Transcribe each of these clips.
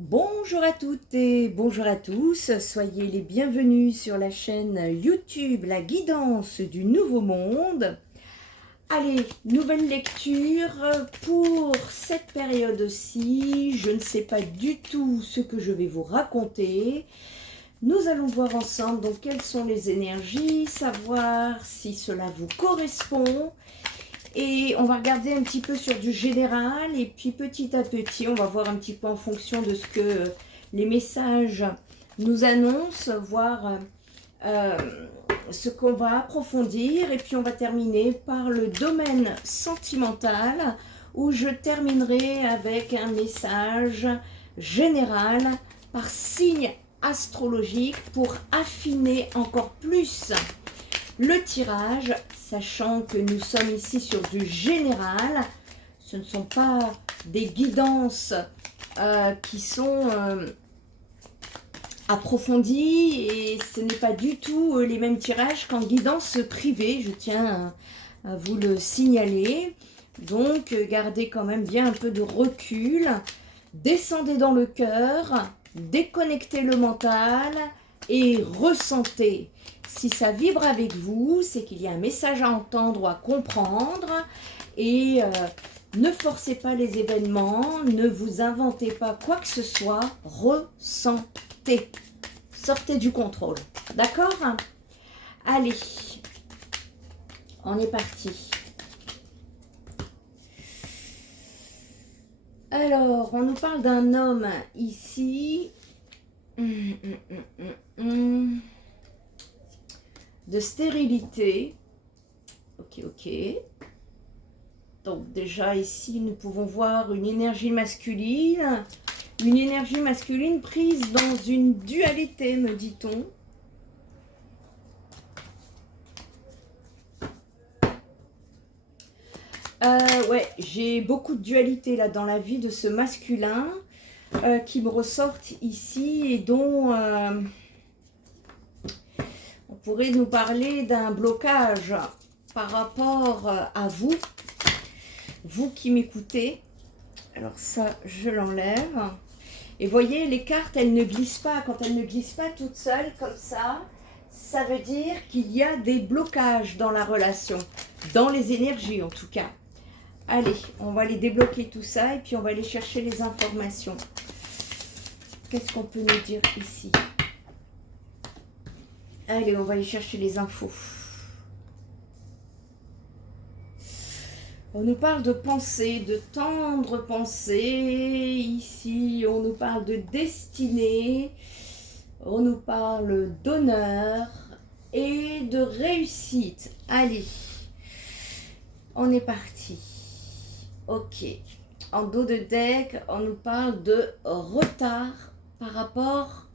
Bonjour à toutes et bonjour à tous, soyez les bienvenus sur la chaîne YouTube La Guidance du Nouveau Monde. Allez, nouvelle lecture pour cette période-ci. Je ne sais pas du tout ce que je vais vous raconter. Nous allons voir ensemble donc quelles sont les énergies, savoir si cela vous correspond. Et on va regarder un petit peu sur du général et puis petit à petit, on va voir un petit peu en fonction de ce que les messages nous annoncent, voir ce qu'on va approfondir. Et puis on va terminer par le domaine sentimental où je terminerai avec un message général par signe astrologique pour affiner encore plus le tirage, sachant que nous sommes ici sur du général. Ce ne sont pas des guidances qui sont approfondies et ce n'est pas du tout les mêmes tirages qu'en guidance privée. Je tiens à vous le signaler. Donc, gardez quand même bien un peu de recul. Descendez dans le cœur, déconnectez le mental et ressentez. Si ça vibre avec vous, c'est qu'il y a un message à entendre ou à comprendre. Et ne forcez pas les événements, ne vous inventez pas quoi que ce soit, ressentez. Sortez du contrôle. D'accord? Allez, on est parti. Alors, on nous parle d'un homme ici. De stérilité. Ok. Donc déjà ici, nous pouvons voir une énergie masculine. Une énergie masculine prise dans une dualité, me dit-on. Ouais, j'ai beaucoup de dualité là dans la vie de ce masculin qui me ressortent ici et dont on pourrait nous parler d'un blocage par rapport à vous, vous qui m'écoutez. Alors ça, je l'enlève. Et voyez, les cartes, elles ne glissent pas. Quand elles ne glissent pas toutes seules comme ça veut dire qu'il y a des blocages dans la relation, dans les énergies en tout cas. Allez, on va aller débloquer tout ça et puis on va aller chercher les informations. Qu'est-ce qu'on peut nous dire ici? Allez, on va aller chercher les infos. On nous parle de pensée, de tendre pensée. Ici, on nous parle de destinée. On nous parle d'honneur et de réussite. Allez, on est parti. Ok. En dos de deck, on nous parle de retard par rapport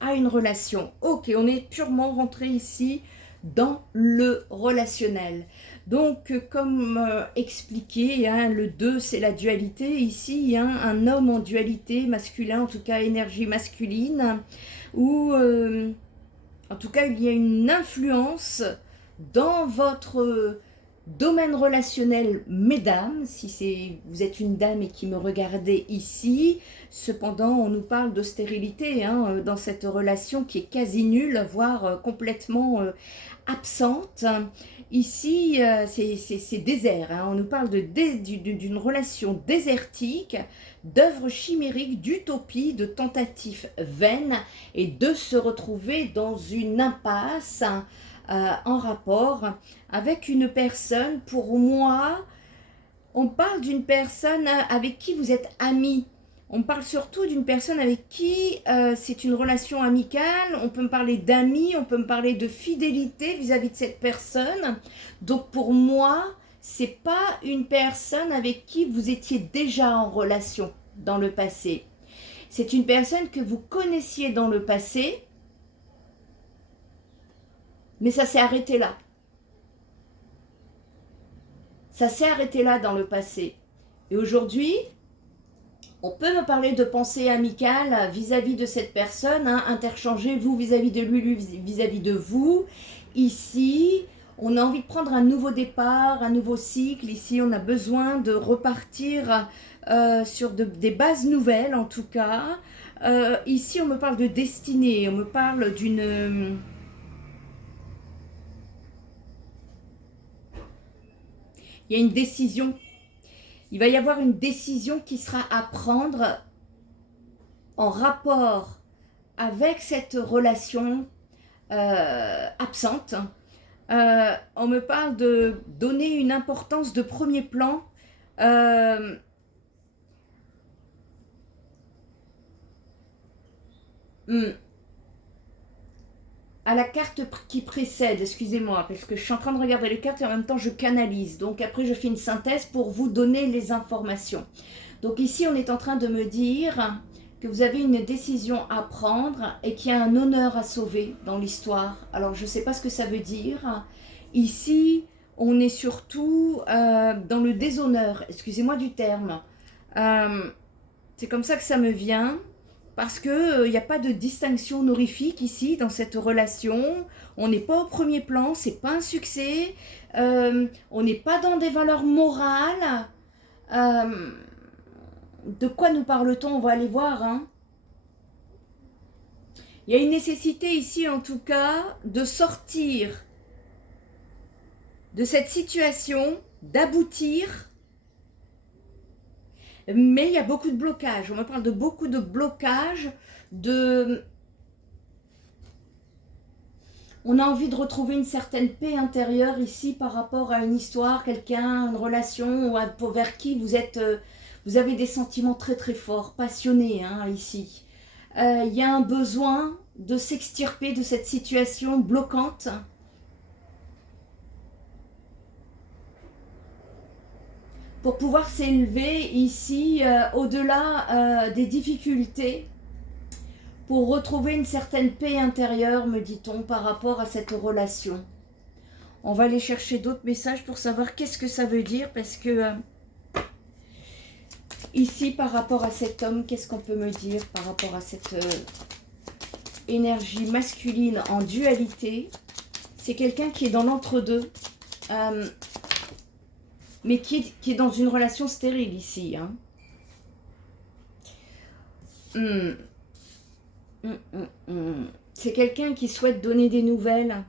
à une relation. Ok, on est purement rentré ici dans le relationnel. Donc, comme expliqué, hein, le 2, c'est la dualité. Ici, hein, un homme en dualité, masculin, en tout cas énergie masculine, où, en tout cas, il y a une influence dans votre domaine relationnel, mesdames, si vous êtes une dame et qui me regardez ici. Cependant, on nous parle de stérilité hein, dans cette relation qui est quasi nulle, voire complètement absente. Ici, c'est désert. Hein. On nous parle d'une relation désertique, d'œuvres chimériques, d'utopie, de tentatives vaines et de se retrouver dans une impasse en rapport avec une personne. Pour moi, on parle d'une personne avec qui vous êtes amis. On parle surtout d'une personne avec qui c'est une relation amicale. On peut me parler d'amis, on peut me parler de fidélité vis-à-vis de cette personne. Donc pour moi, c'est pas une personne avec qui vous étiez déjà en relation dans le passé. C'est une personne que vous connaissiez dans le passé, mais ça s'est arrêté là. Ça s'est arrêté là dans le passé. Et aujourd'hui, on peut me parler de pensée amicale vis-à-vis de cette personne, hein, interchanger vous vis-à-vis de lui, lui vis-à-vis de vous. Ici, on a envie de prendre un nouveau départ, un nouveau cycle. Ici, on a besoin de repartir sur des bases nouvelles en tout cas. Ici, on me parle de destinée, on me parle d'une... Il y a une décision. Il va y avoir une décision qui sera à prendre en rapport avec cette relation absente. On me parle de donner une importance de premier plan à la carte qui précède, excusez-moi, parce que je suis en train de regarder les cartes et en même temps je canalise. Donc après je fais une synthèse pour vous donner les informations. Donc ici on est en train de me dire que vous avez une décision à prendre et qu'il y a un honneur à sauver dans l'histoire. Alors je ne sais pas ce que ça veut dire. Ici on est surtout dans le déshonneur, excusez-moi du terme. C'est comme ça que ça me vient. Parce qu'il n'y a pas de distinction honorifique ici, dans cette relation. On n'est pas au premier plan, c'est pas un succès. On n'est pas dans des valeurs morales. De quoi nous parle-t-on? On va aller voir. Hein. Il y a une nécessité ici, en tout cas, de sortir de cette situation, d'aboutir. Mais il y a beaucoup de blocages. On me parle de beaucoup de blocages. On a envie de retrouver une certaine paix intérieure ici par rapport à une histoire, quelqu'un, une relation vers qui vous avez des sentiments très très forts, passionnés hein, ici. Il y a un besoin de s'extirper de cette situation bloquante. Pour pouvoir s'élever ici au-delà des difficultés, pour retrouver une certaine paix intérieure, me dit-on, par rapport à cette relation. On va aller chercher d'autres messages pour savoir qu'est-ce que ça veut dire, parce que ici, par rapport à cet homme, qu'est-ce qu'on peut me dire par rapport à cette énergie masculine en dualité? C'est quelqu'un qui est dans l'entre-deux. Mais qui est dans une relation stérile ici. Hein. C'est quelqu'un qui souhaite donner des nouvelles.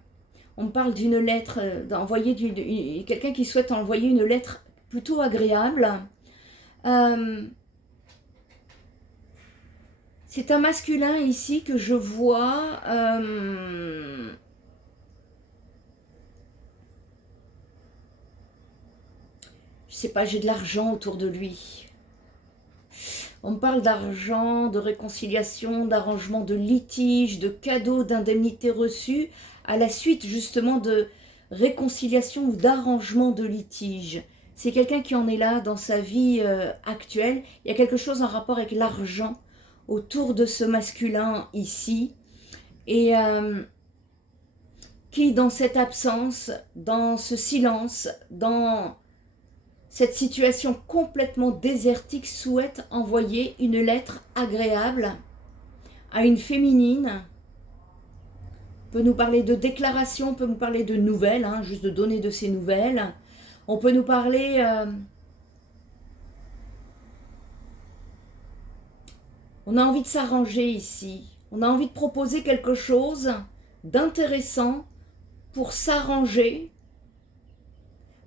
On parle d'une lettre, quelqu'un qui souhaite envoyer une lettre plutôt agréable. C'est un masculin ici que je vois... je sais pas, j'ai de l'argent autour de lui. On me parle d'argent, de réconciliation, d'arrangement de litiges, de cadeaux, d'indemnités reçues, à la suite justement de réconciliation ou d'arrangement de litiges. C'est quelqu'un qui en est là dans sa vie actuelle. Il y a quelque chose en rapport avec l'argent autour de ce masculin ici. Et qui dans cette absence, dans ce silence, dans... cette situation complètement désertique souhaite envoyer une lettre agréable à une féminine. On peut nous parler de déclaration, on peut nous parler de nouvelles, hein, juste de donner de ces nouvelles. On peut nous parler... on a envie de s'arranger ici. On a envie de proposer quelque chose d'intéressant pour s'arranger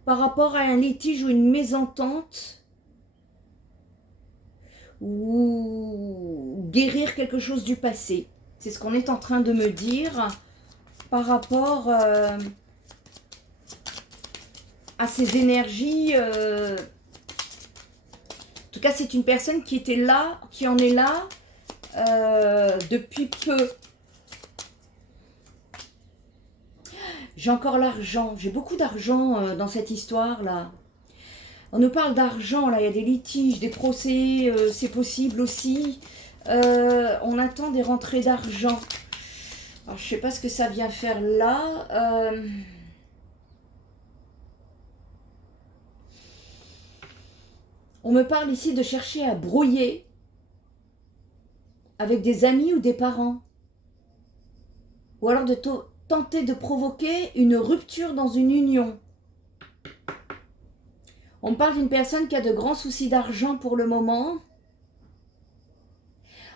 par rapport à un litige ou une mésentente, ou guérir quelque chose du passé. C'est ce qu'on est en train de me dire par rapport à ces énergies. En tout cas, c'est une personne qui était là, qui en est là depuis peu. J'ai encore l'argent, j'ai beaucoup d'argent dans cette histoire-là. On nous parle d'argent, là, il y a des litiges, des procès, c'est possible aussi. On attend des rentrées d'argent. Alors, je ne sais pas ce que ça vient faire là. On me parle ici de chercher à brouiller avec des amis ou des parents. Ou alors de tenter de provoquer une rupture dans une union. On parle d'une personne qui a de grands soucis d'argent pour le moment.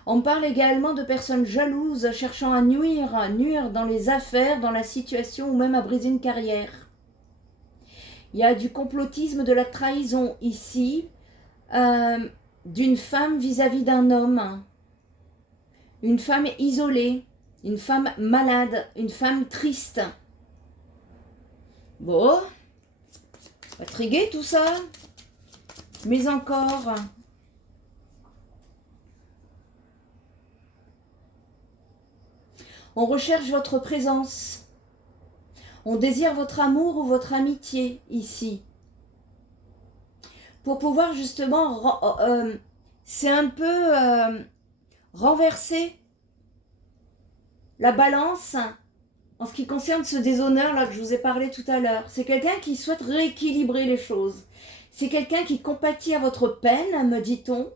On parle également de personnes jalouses cherchant à nuire dans les affaires, dans la situation ou même à briser une carrière. Il y a du complotisme, de la trahison ici, d'une femme vis-à-vis d'un homme, une femme isolée, une femme malade, une femme triste. Bon, intrigué tout ça, mais encore. On recherche votre présence. On désire votre amour ou votre amitié ici. Pour pouvoir justement, c'est un peu renverser la balance en ce qui concerne ce déshonneur là que je vous ai parlé tout à l'heure. C'est quelqu'un qui souhaite rééquilibrer les choses. C'est quelqu'un qui compatit à votre peine, me dit-on.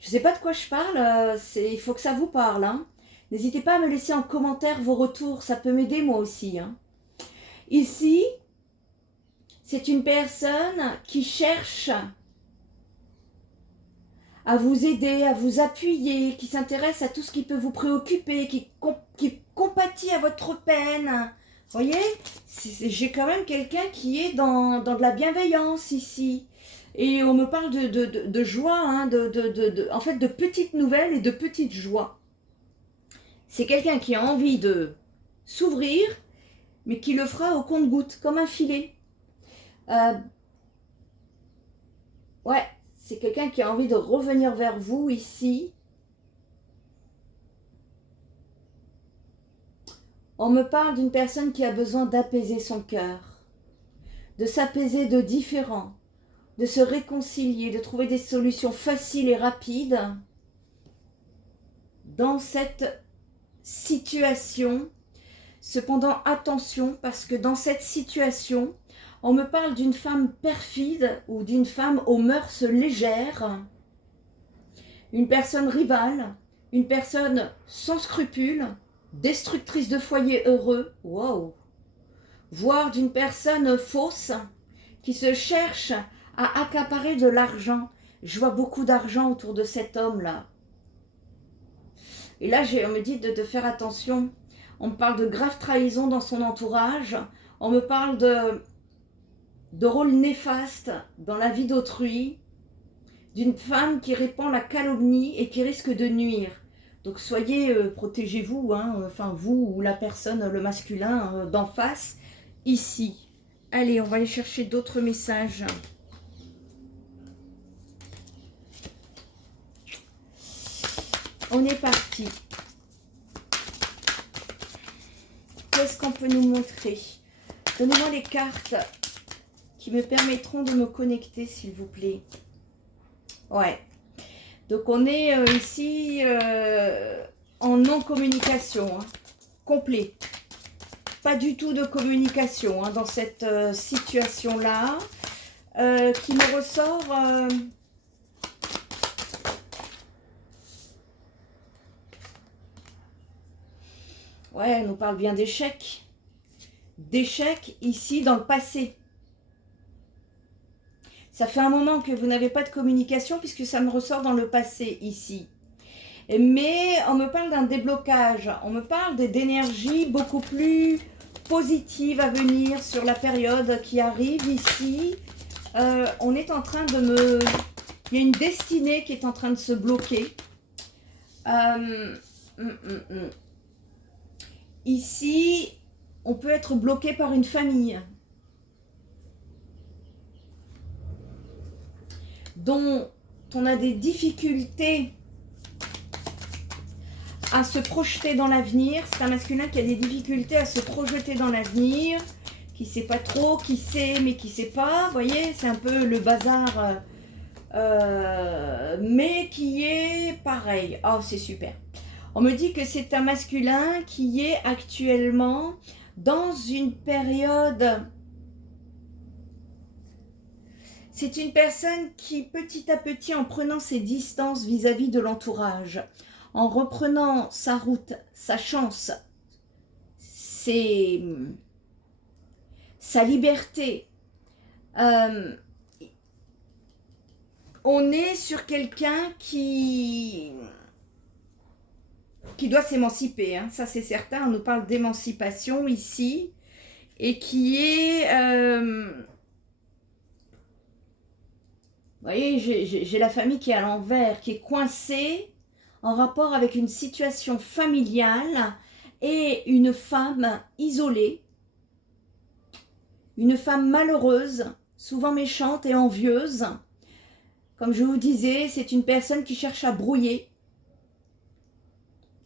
Je ne sais pas de quoi je parle, il faut que ça vous parle. Hein. N'hésitez pas à me laisser en commentaire vos retours, ça peut m'aider moi aussi. Hein. Ici, c'est une personne qui cherche à vous aider, à vous appuyer, qui s'intéresse à tout ce qui peut vous préoccuper, qui compatit à votre peine. Vous voyez, j'ai quand même quelqu'un qui est dans de la bienveillance ici. Et on me parle de joie, hein, en fait de petites nouvelles et de petites joies. C'est quelqu'un qui a envie de s'ouvrir, mais qui le fera au compte-gouttes, comme un filet. Ouais, c'est quelqu'un qui a envie de revenir vers vous ici. On me parle d'une personne qui a besoin d'apaiser son cœur, de s'apaiser de différents, de se réconcilier, de trouver des solutions faciles et rapides dans cette situation. Cependant, attention, parce que dans cette situation, on me parle d'une femme perfide ou d'une femme aux mœurs légères, une personne rivale, une personne sans scrupules, destructrice de foyer heureux, wow, voire d'une personne fausse qui se cherche à accaparer de l'argent. Je vois beaucoup d'argent autour de cet homme-là. Et là, on me dit de faire attention. On me parle de grave trahison dans son entourage. On me parle de rôle néfaste dans la vie d'autrui, d'une femme qui répand la calomnie et qui risque de nuire. Donc soyez, protégez-vous, hein, enfin vous ou la personne, le masculin d'en face, ici. Allez, on va aller chercher d'autres messages. On est parti. Qu'est-ce qu'on peut nous montrer? Donnez-moi les cartes qui me permettront de me connecter, s'il vous plaît. Ouais. Donc, on est ici en non-communication, hein, complet. Pas du tout de communication hein, dans cette situation-là. Qui me ressort... Ouais, elle nous parle bien d'échecs. D'échecs ici dans le passé. Ça fait un moment que vous n'avez pas de communication puisque ça me ressort dans le passé ici. Mais on me parle d'un déblocage. On me parle d'énergie beaucoup plus positive à venir sur la période qui arrive ici. On est en train de me... Il y a une destinée qui est en train de se bloquer. Ici, on peut être bloqué par une famille dont on a des difficultés à se projeter dans l'avenir. C'est un masculin qui a des difficultés à se projeter dans l'avenir, qui ne sait pas trop, qui sait mais qui ne sait pas. Vous voyez, c'est un peu le bazar, mais qui est pareil. Oh, c'est super. On me dit que c'est un masculin qui est actuellement dans une période... C'est une personne qui, petit à petit, en prenant ses distances vis-à-vis de l'entourage, en reprenant sa route, sa chance, sa liberté, on est sur quelqu'un qui doit s'émanciper, hein. Ça c'est certain, on nous parle d'émancipation ici, et qui est... vous voyez, j'ai la famille qui est à l'envers, qui est coincée en rapport avec une situation familiale et une femme isolée, une femme malheureuse, souvent méchante et envieuse. Comme je vous disais, c'est une personne qui cherche à brouiller,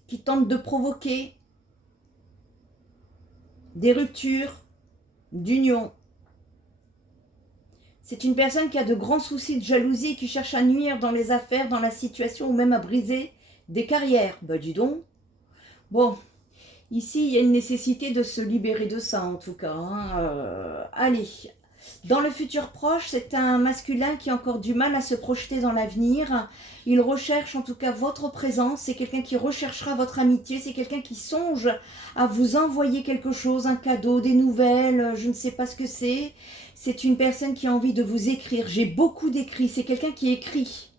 qui tente de provoquer des ruptures d'union. C'est une personne qui a de grands soucis de jalousie, qui cherche à nuire dans les affaires, dans la situation ou même à briser des carrières. Ben dis donc. Bon, ici il y a une nécessité de se libérer de ça en tout cas, hein. Allez, dans le futur proche, c'est un masculin qui a encore du mal à se projeter dans l'avenir. Il recherche en tout cas votre présence, c'est quelqu'un qui recherchera votre amitié, c'est quelqu'un qui songe à vous envoyer quelque chose, un cadeau, des nouvelles, je ne sais pas ce que c'est. C'est une personne qui a envie de vous écrire. J'ai beaucoup d'écrits, c'est quelqu'un qui écrit.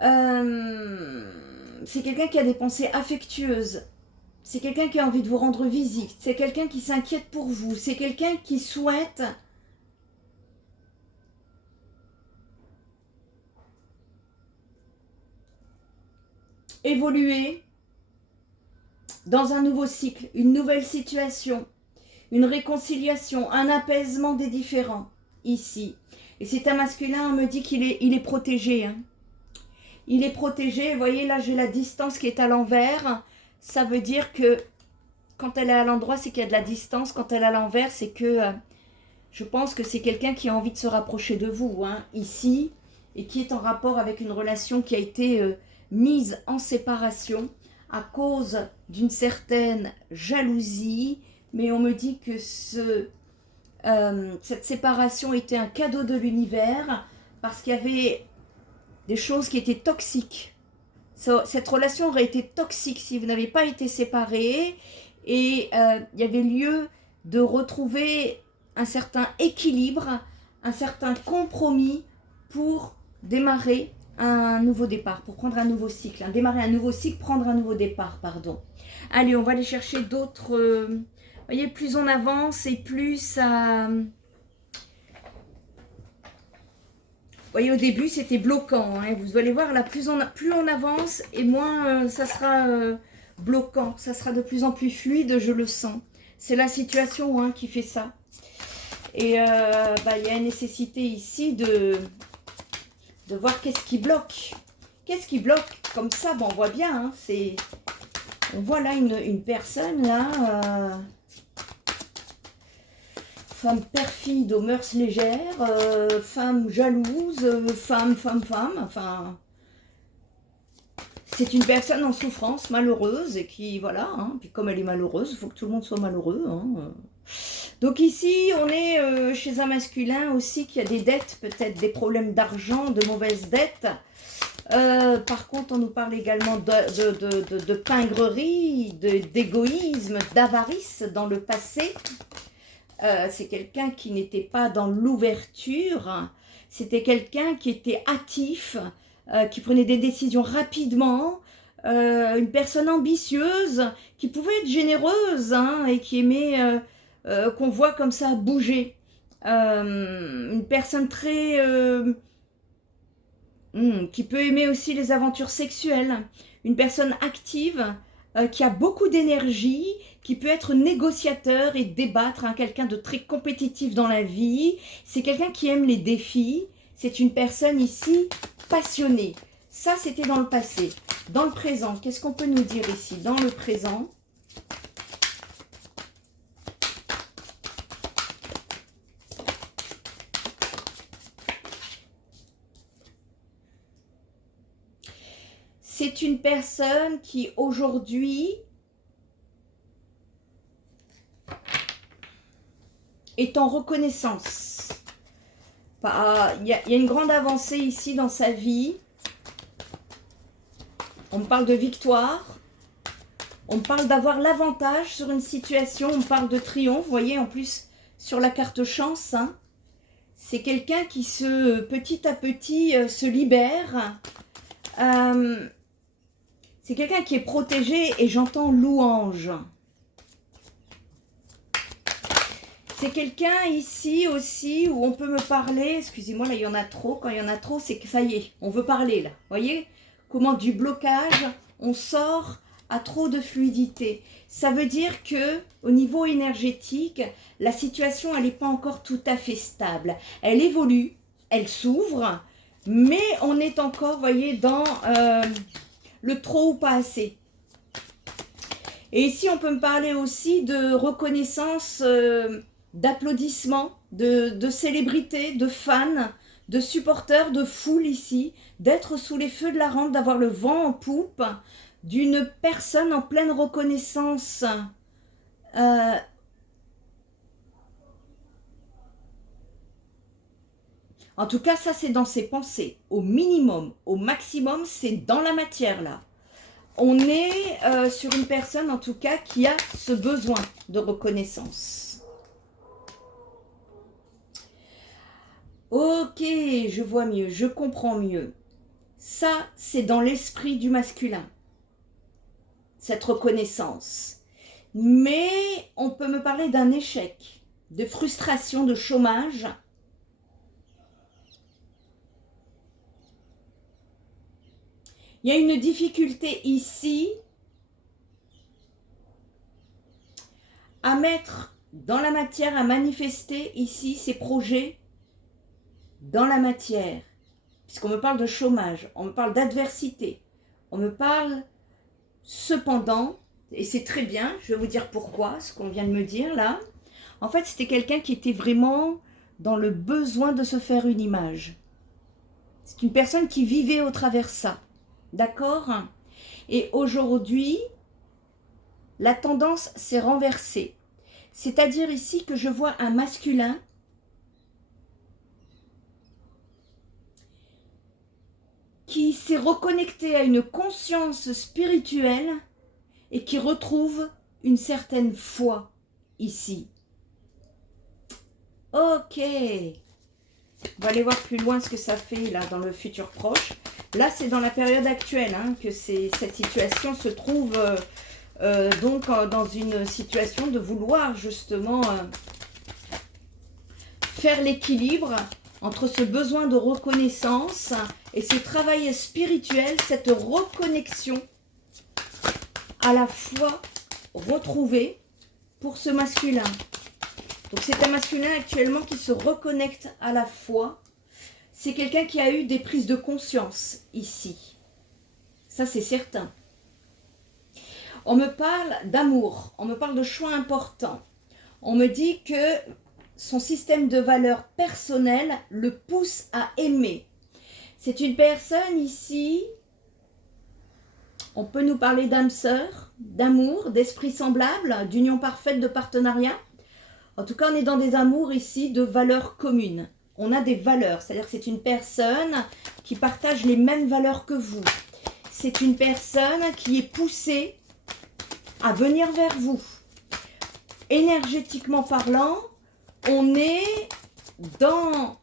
C'est quelqu'un qui a des pensées affectueuses. C'est quelqu'un qui a envie de vous rendre visite. C'est quelqu'un qui s'inquiète pour vous. C'est quelqu'un qui souhaite évoluer dans un nouveau cycle, une nouvelle situation, une réconciliation, un apaisement des différends ici. Et c'est un masculin, on me dit qu'il est protégé, hein. Il est protégé, vous voyez là j'ai la distance qui est à l'envers. Ça veut dire que quand elle est à l'endroit, c'est qu'il y a de la distance. Quand elle est à l'envers, c'est que je pense que c'est quelqu'un qui a envie de se rapprocher de vous, hein, ici, et qui est en rapport avec une relation qui a été mise en séparation à cause d'une certaine jalousie. Mais on me dit que cette séparation était un cadeau de l'univers parce qu'il y avait des choses qui étaient toxiques. Cette relation aurait été toxique si vous n'avez pas été séparés et il y avait lieu de retrouver un certain équilibre, un certain compromis pour démarrer un nouveau départ, pour prendre un nouveau cycle. Hein, démarrer un nouveau cycle, prendre un nouveau départ, pardon. Allez, on va aller chercher d'autres... vous voyez, plus on avance et plus ça... Vous voyez, au début, c'était bloquant. Hein. Vous allez voir, là, plus on avance et moins ça sera bloquant. Ça sera de plus en plus fluide, je le sens. C'est la situation hein, qui fait ça. Et il y a une nécessité ici de voir qu'est-ce qui bloque. Qu'est-ce qui bloque? Comme ça, bon, on voit bien. Hein, on voit là une personne, là... femme perfide aux mœurs légères, femme jalouse, femme, enfin... C'est une personne en souffrance, malheureuse, et qui, voilà, hein, puis comme elle est malheureuse, il faut que tout le monde soit malheureux. Hein. Donc ici, on est chez un masculin aussi qui a des dettes, peut-être des problèmes d'argent, de mauvaises dettes. Par contre, on nous parle également de pingrerie, d'égoïsme, d'avarice dans le passé. C'est quelqu'un qui n'était pas dans l'ouverture, c'était quelqu'un qui était hâtif, qui prenait des décisions rapidement, une personne ambitieuse, qui pouvait être généreuse hein, et qui aimait qu'on voit comme ça bouger. Une personne très... qui peut aimer aussi les aventures sexuelles, une personne active, qui a beaucoup d'énergie, qui peut être négociateur et débattre, hein, quelqu'un de très compétitif dans la vie. C'est quelqu'un qui aime les défis. C'est une personne ici passionnée. Ça, c'était dans le passé. Dans le présent, qu'est-ce qu'on peut nous dire ici? Dans le présent, c'est une personne qui aujourd'hui est en reconnaissance. Il y a une grande avancée ici dans sa vie. On me parle de victoire. On me parle d'avoir l'avantage sur une situation. On me parle de triomphe. Vous voyez, en plus, sur la carte chance, hein, c'est quelqu'un qui petit à petit se libère. C'est quelqu'un qui est protégé et j'entends louange. C'est quelqu'un ici aussi où on peut me parler. Excusez-moi, là il y en a trop. Quand il y en a trop, c'est que ça y est, on veut parler là. Voyez comment du blocage, on sort à trop de fluidité. Ça veut dire que au niveau énergétique, la situation elle n'est pas encore tout à fait stable. Elle évolue, elle s'ouvre, mais on est encore, voyez, dans le trop ou pas assez. Et ici, on peut me parler aussi de reconnaissance, d'applaudissements, de célébrités, de fans, de supporters, de foule ici, d'être sous les feux de la rampe, d'avoir le vent en poupe, d'une personne en pleine reconnaissance. En tout cas, ça c'est dans ses pensées. Au minimum, au maximum, c'est dans la matière là. On est sur une personne en tout cas qui a ce besoin de reconnaissance. Ok, je vois mieux, je comprends mieux. Ça, c'est dans l'esprit du masculin, cette reconnaissance. Mais on peut me parler d'un échec, de frustration, de chômage. Il y a une difficulté ici à mettre dans la matière, à manifester ici ces projets dans la matière. Puisqu'on me parle de chômage, on me parle d'adversité, on me parle cependant, et c'est très bien, je vais vous dire pourquoi, ce qu'on vient de me dire là. En fait, c'était quelqu'un qui était vraiment dans le besoin de se faire une image. C'est une personne qui vivait au travers ça. D'accord? Et aujourd'hui, la tendance s'est renversée. C'est-à-dire ici que je vois un masculin qui s'est reconnecté à une conscience spirituelle et qui retrouve une certaine foi ici. Ok. On va aller voir plus loin ce que ça fait là dans le futur proche. Là, c'est dans la période actuelle hein, que cette situation se trouve donc dans une situation de vouloir justement faire l'équilibre entre ce besoin de reconnaissance et ce travail spirituel, cette reconnexion à la foi retrouvée pour ce masculin. Donc c'est un masculin actuellement qui se reconnecte à la foi. C'est quelqu'un qui a eu des prises de conscience ici. Ça c'est certain. On me parle d'amour, on me parle de choix importants. On me dit que son système de valeurs personnelles le pousse à aimer. C'est une personne ici, on peut nous parler d'âme sœur, d'amour, d'esprit semblable, d'union parfaite, de partenariat. En tout cas, on est dans des amours ici de valeurs communes. On a des valeurs, c'est-à-dire que c'est une personne qui partage les mêmes valeurs que vous. C'est une personne qui est poussée à venir vers vous. Énergétiquement parlant, on est dans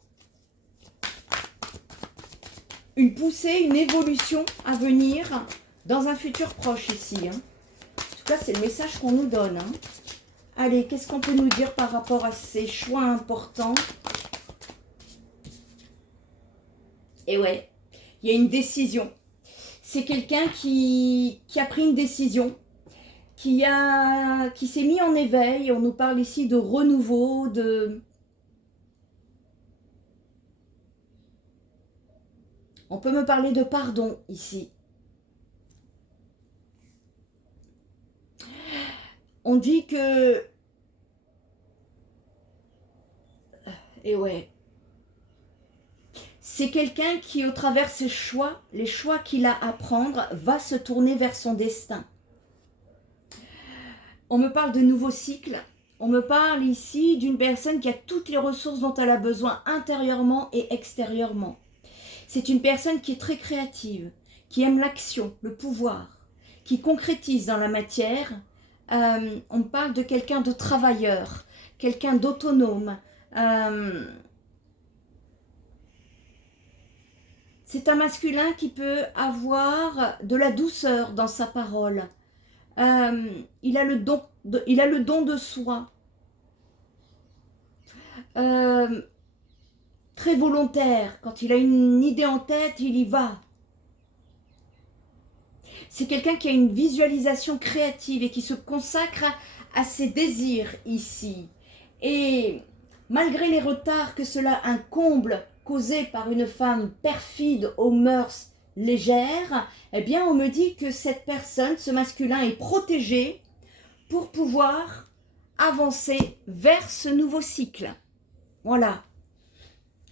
une poussée, une évolution à venir dans un futur proche ici. Hein. En tout cas, c'est le message qu'on nous donne. Hein. Allez, qu'est-ce qu'on peut nous dire par rapport à ces choix importants? Et ouais, il y a une décision. C'est quelqu'un qui a pris une décision, qui s'est mis en éveil. On nous parle ici de renouveau, on peut me parler de pardon ici. On dit que... Et ouais. C'est quelqu'un qui, au travers ses choix, les choix qu'il a à prendre, va se tourner vers son destin. On me parle de nouveaux cycles. On me parle ici d'une personne qui a toutes les ressources dont elle a besoin intérieurement et extérieurement. C'est une personne qui est très créative, qui aime l'action, le pouvoir, qui concrétise dans la matière. On me parle de quelqu'un de travailleur, quelqu'un d'autonome. C'est un masculin qui peut avoir de la douceur dans sa parole. Il a le don de soi. Très volontaire. Quand il a une idée en tête, il y va. C'est quelqu'un qui a une visualisation créative et qui se consacre à ses désirs ici. Et malgré les retards que cela incombe, causés par une femme perfide aux mœurs légères, eh bien on me dit que cette personne, ce masculin, est protégé pour pouvoir avancer vers ce nouveau cycle. Voilà.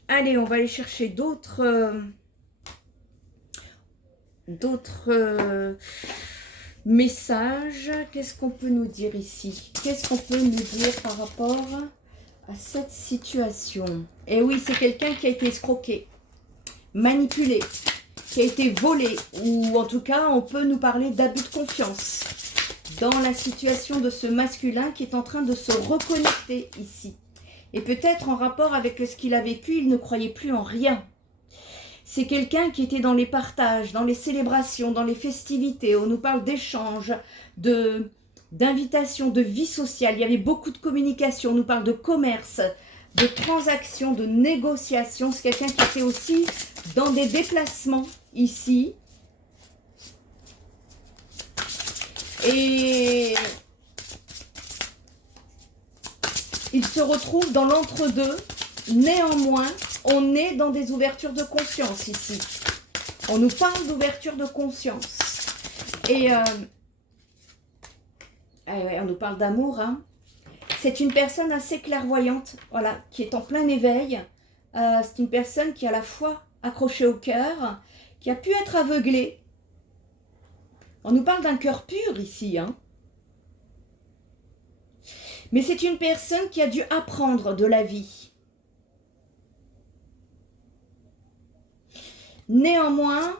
Allez, on va aller chercher d'autres messages. Qu'est-ce qu'on peut nous dire ici? Qu'est-ce qu'on peut nous dire par rapport à cette situation? Et oui, c'est quelqu'un qui a été escroqué, manipulé, qui a été volé, ou en tout cas, on peut nous parler d'abus de confiance dans la situation de ce masculin qui est en train de se reconnecter ici. Et peut-être en rapport avec ce qu'il a vécu, il ne croyait plus en rien. C'est quelqu'un qui était dans les partages, dans les célébrations, dans les festivités. On nous parle d'échanges, d'invitations, de vie sociale. Il y avait beaucoup de communication. On nous parle de commerce, de transactions, de négociations. C'est quelqu'un qui était aussi dans des déplacements ici. Et il se retrouve dans l'entre-deux. Néanmoins, on est dans des ouvertures de conscience ici. On nous parle d'ouverture de conscience. Et on nous parle d'amour. Hein. C'est une personne assez clairvoyante, voilà, qui est en plein éveil. C'est une personne qui est à la fois accrochée au cœur, qui a pu être aveuglée. On nous parle d'un cœur pur ici. Hein. Mais c'est une personne qui a dû apprendre de la vie. Néanmoins,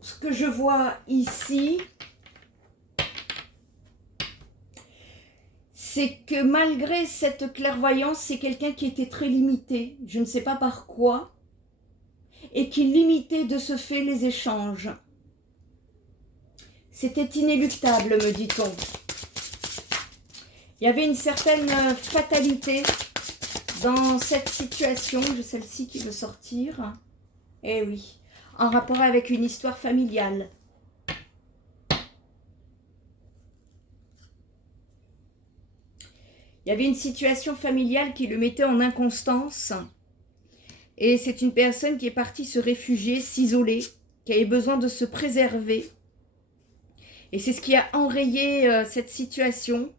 ce que je vois ici, c'est que malgré cette clairvoyance, c'est quelqu'un qui était très limité, je ne sais pas par quoi, et qui limitait de ce fait les échanges. C'était inéluctable, me dit-on. Il y avait une certaine fatalité dans cette situation. J'ai celle-ci qui veut sortir. Eh oui, en rapport avec une histoire familiale. Il y avait une situation familiale qui le mettait en inconstance. Et c'est une personne qui est partie se réfugier, s'isoler, qui avait besoin de se préserver. Et c'est ce qui a enrayé cette situation.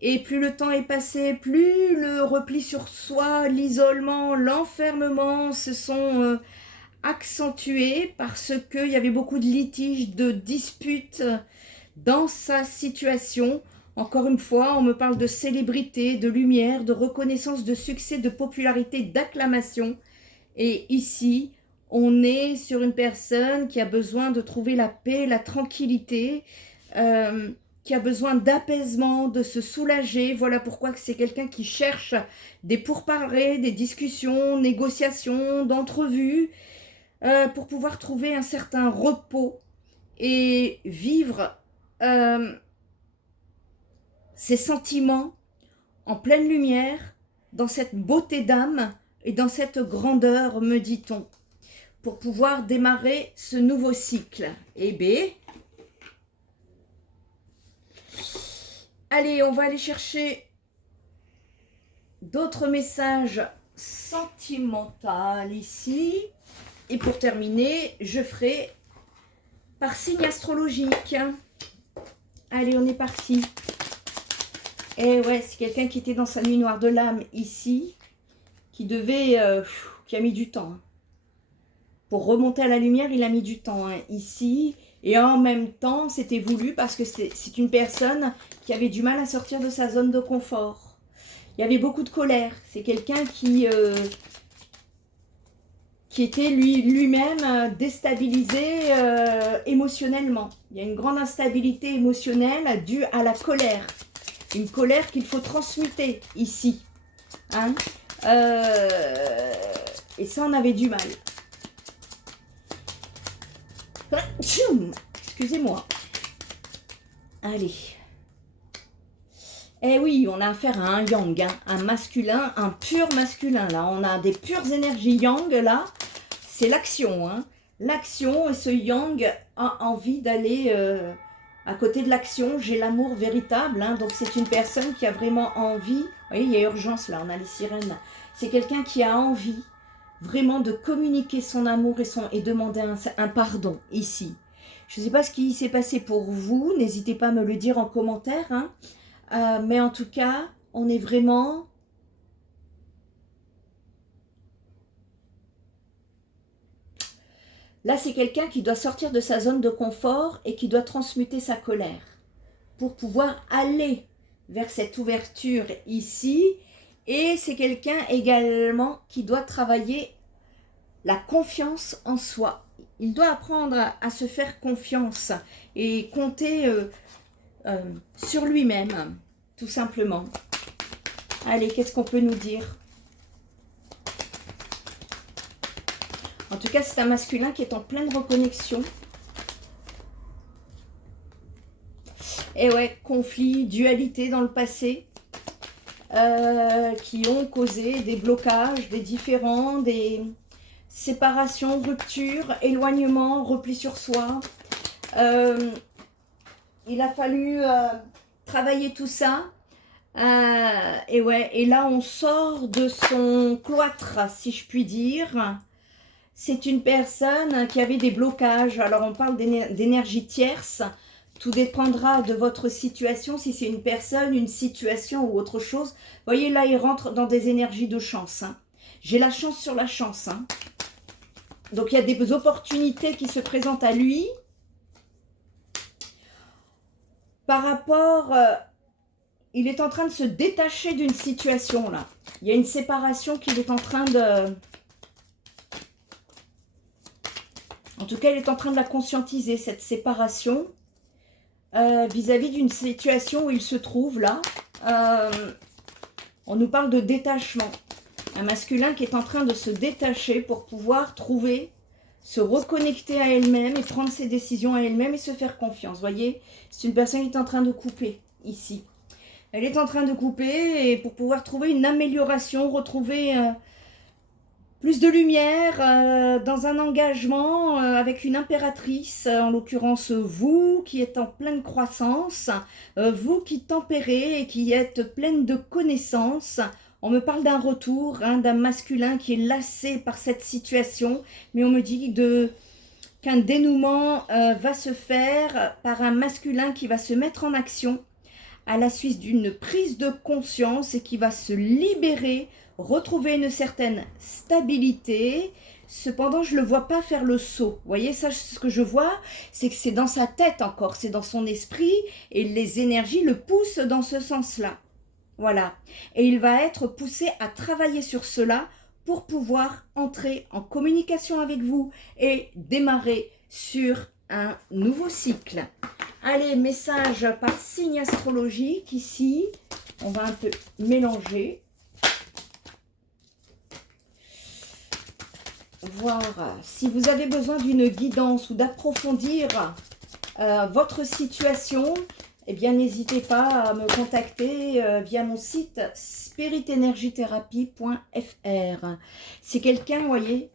Et plus le temps est passé, plus le repli sur soi, l'isolement, l'enfermement se sont accentués parce qu'il y avait beaucoup de litiges, de disputes dans sa situation. Encore une fois, on me parle de célébrité, de lumière, de reconnaissance, de succès, de popularité, d'acclamation. Et ici, on est sur une personne qui a besoin de trouver la paix, la tranquillité, qui a besoin d'apaisement, de se soulager. Voilà pourquoi c'est quelqu'un qui cherche des pourparlers, des discussions, négociations, d'entrevues, pour pouvoir trouver un certain repos et vivre ses sentiments en pleine lumière, dans cette beauté d'âme et dans cette grandeur, me dit-on, pour pouvoir démarrer ce nouveau cycle. Eh bien, allez, on va aller chercher d'autres messages sentimentaux ici. Et pour terminer, je ferai par signe astrologique. Allez, on est parti. Et ouais, c'est quelqu'un qui était dans sa nuit noire de l'âme ici, qui a mis du temps. Pour remonter à la lumière, il a mis du temps ici. Et en même temps, c'était voulu parce que c'est une personne qui avait du mal à sortir de sa zone de confort. Il y avait beaucoup de colère. C'est quelqu'un qui était lui-même déstabilisé émotionnellement. Il y a une grande instabilité émotionnelle due à la colère. Une colère qu'il faut transmuter ici. Hein. Et ça, on avait du mal. Excusez-moi. Allez. Eh oui, on a affaire à un yang, hein, un masculin, un pur masculin. Là, on a des pures énergies yang, là. C'est l'action, hein. L'action, et ce yang a envie d'aller à côté de l'action. J'ai l'amour véritable, hein. Donc c'est une personne qui a vraiment envie. Vous voyez, il y a urgence, là, on a les sirènes. C'est quelqu'un qui a envie vraiment de communiquer son amour et demander un pardon, ici. Je ne sais pas ce qui s'est passé pour vous, n'hésitez pas à me le dire en commentaire, hein. Mais en tout cas, on est vraiment... Là, c'est quelqu'un qui doit sortir de sa zone de confort et qui doit transmuter sa colère pour pouvoir aller vers cette ouverture ici. Et c'est quelqu'un également qui doit travailler la confiance en soi. Il doit apprendre à se faire confiance et compter sur lui-même, tout simplement. Allez, qu'est-ce qu'on peut nous dire ? En tout cas, c'est un masculin qui est en pleine reconnexion. Et ouais, conflit, dualité dans le passé, qui ont causé des blocages, des différends, des séparations, ruptures, éloignements, repli sur soi. Il a fallu travailler tout ça. Et ouais, et là, on sort de son cloître, si je puis dire. C'est une personne qui avait des blocages. Alors, on parle d'énergie tierce. Tout dépendra de votre situation, si c'est une personne, une situation ou autre chose. Vous voyez, là, il rentre dans des énergies de chance, hein. J'ai la chance sur la chance, hein. Donc, il y a des opportunités qui se présentent à lui. Par rapport... il est en train de se détacher d'une situation, là. Il y a une séparation qu'il est en train de... En tout cas, il est en train de la conscientiser, cette séparation, vis-à-vis d'une situation où il se trouve, là. On nous parle de détachement. Un masculin qui est en train de se détacher pour pouvoir trouver, se reconnecter à elle-même et prendre ses décisions à elle-même et se faire confiance. Vous voyez, c'est une personne qui est en train de couper, ici. Elle est en train de couper et pour pouvoir trouver une amélioration, retrouver... plus de lumière dans un engagement avec une impératrice, en l'occurrence vous qui êtes en pleine croissance, vous qui tempérez et qui êtes pleine de connaissances. On me parle d'un retour, hein, d'un masculin qui est lassé par cette situation, mais on me dit qu'un dénouement va se faire par un masculin qui va se mettre en action à la suite d'une prise de conscience et qui va se libérer, retrouver une certaine stabilité. Cependant, je ne le vois pas faire le saut. Vous voyez, ça, ce que je vois, c'est que c'est dans sa tête encore, c'est dans son esprit, et les énergies le poussent dans ce sens-là. Voilà. Et il va être poussé à travailler sur cela pour pouvoir entrer en communication avec vous et démarrer sur un nouveau cycle. Allez, message par signe astrologique ici. On va un peu mélanger. Voir si vous avez besoin d'une guidance ou d'approfondir votre situation, eh bien n'hésitez pas à me contacter via mon site spiritenergithérapie.fr. C'est quelqu'un, vous voyez,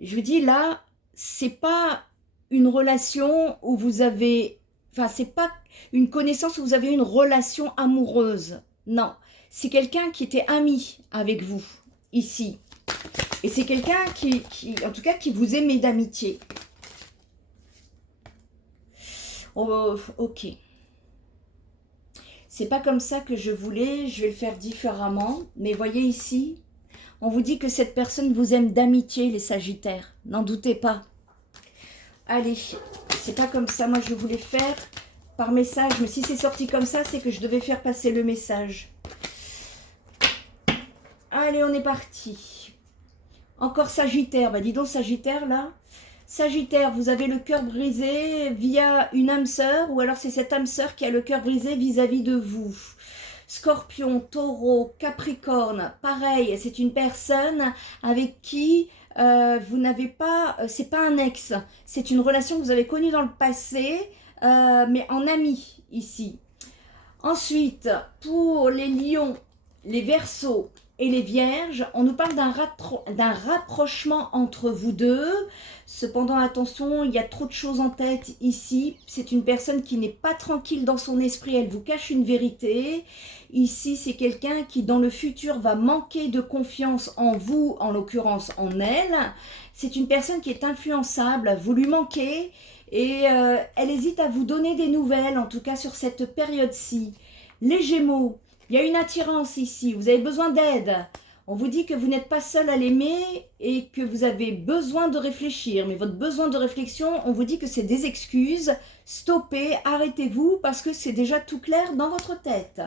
je vous dis là, c'est pas une relation où vous avez, enfin c'est pas une connaissance où vous avez une relation amoureuse, non, c'est quelqu'un qui était ami avec vous ici. Et c'est quelqu'un qui, en tout cas, qui vous aimait d'amitié. Oh, ok. C'est pas comme ça que je voulais, je vais le faire différemment. Mais voyez ici, on vous dit que cette personne vous aime d'amitié, les Sagittaires. N'en doutez pas. Allez, c'est pas comme ça, moi je voulais faire par message. Mais si c'est sorti comme ça, c'est que je devais faire passer le message. Allez, on est parti. Encore Sagittaire, bah dis donc Sagittaire là. Sagittaire, vous avez le cœur brisé via une âme sœur ou alors c'est cette âme sœur qui a le cœur brisé vis-à-vis de vous. Scorpion, Taureau, Capricorne, pareil, c'est une personne avec qui vous n'avez pas, c'est pas un ex, c'est une relation que vous avez connue dans le passé, mais en ami ici. Ensuite, pour les lions, les verseaux et les vierges, on nous parle d'un rapprochement entre vous deux. Cependant, attention, il y a trop de choses en tête ici. C'est une personne qui n'est pas tranquille dans son esprit, elle vous cache une vérité. Ici, c'est quelqu'un qui, dans le futur, va manquer de confiance en vous, en l'occurrence en elle. C'est une personne qui est influençable, vous lui manquez. Et elle hésite à vous donner des nouvelles, en tout cas sur cette période-ci. Les Gémeaux, il y a une attirance ici, vous avez besoin d'aide. On vous dit que vous n'êtes pas seul à l'aimer et que vous avez besoin de réfléchir. Mais votre besoin de réflexion, on vous dit que c'est des excuses. Stoppez, arrêtez-vous parce que c'est déjà tout clair dans votre tête.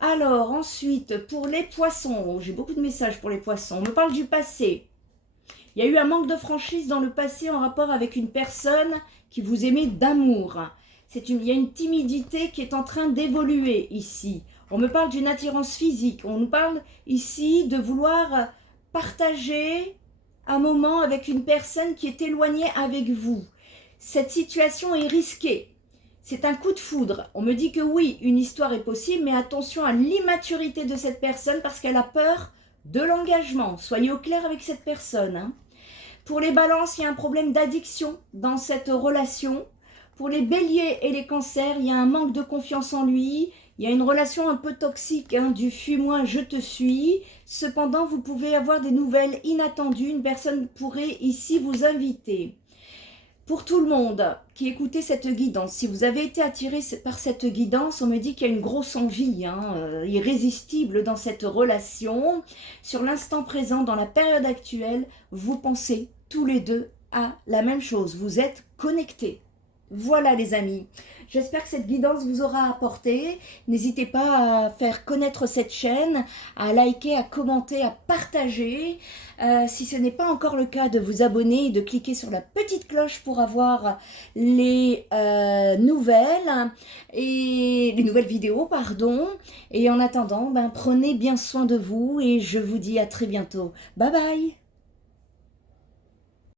Alors ensuite, pour les poissons, j'ai beaucoup de messages pour les poissons. On me parle du passé. Il y a eu un manque de franchise dans le passé en rapport avec une personne qui vous aimait d'amour. Il y a une timidité qui est en train d'évoluer ici. On me parle d'une attirance physique. On nous parle ici de vouloir partager un moment avec une personne qui est éloignée avec vous. Cette situation est risquée. C'est un coup de foudre. On me dit que oui, une histoire est possible, mais attention à l'immaturité de cette personne parce qu'elle a peur de l'engagement. Soyez au clair avec cette personne, hein. Pour les balances, il y a un problème d'addiction dans cette relation. Pour les béliers et les cancers, il y a un manque de confiance en lui. Il y a une relation un peu toxique, hein, du fuis-moi, je te suis. Cependant, vous pouvez avoir des nouvelles inattendues. Une personne pourrait ici vous inviter. Pour tout le monde qui écoutait cette guidance, si vous avez été attiré par cette guidance, on me dit qu'il y a une grosse envie, irrésistible dans cette relation. Sur l'instant présent, dans la période actuelle, vous pensez tous les deux à la même chose. Vous êtes connectés. Voilà les amis, j'espère que cette guidance vous aura apporté. N'hésitez pas à faire connaître cette chaîne, à liker, à commenter, à partager. Si ce n'est pas encore le cas, de vous abonner et de cliquer sur la petite cloche pour avoir les nouvelles vidéos, pardon. Et en attendant, prenez bien soin de vous et je vous dis à très bientôt. Bye bye.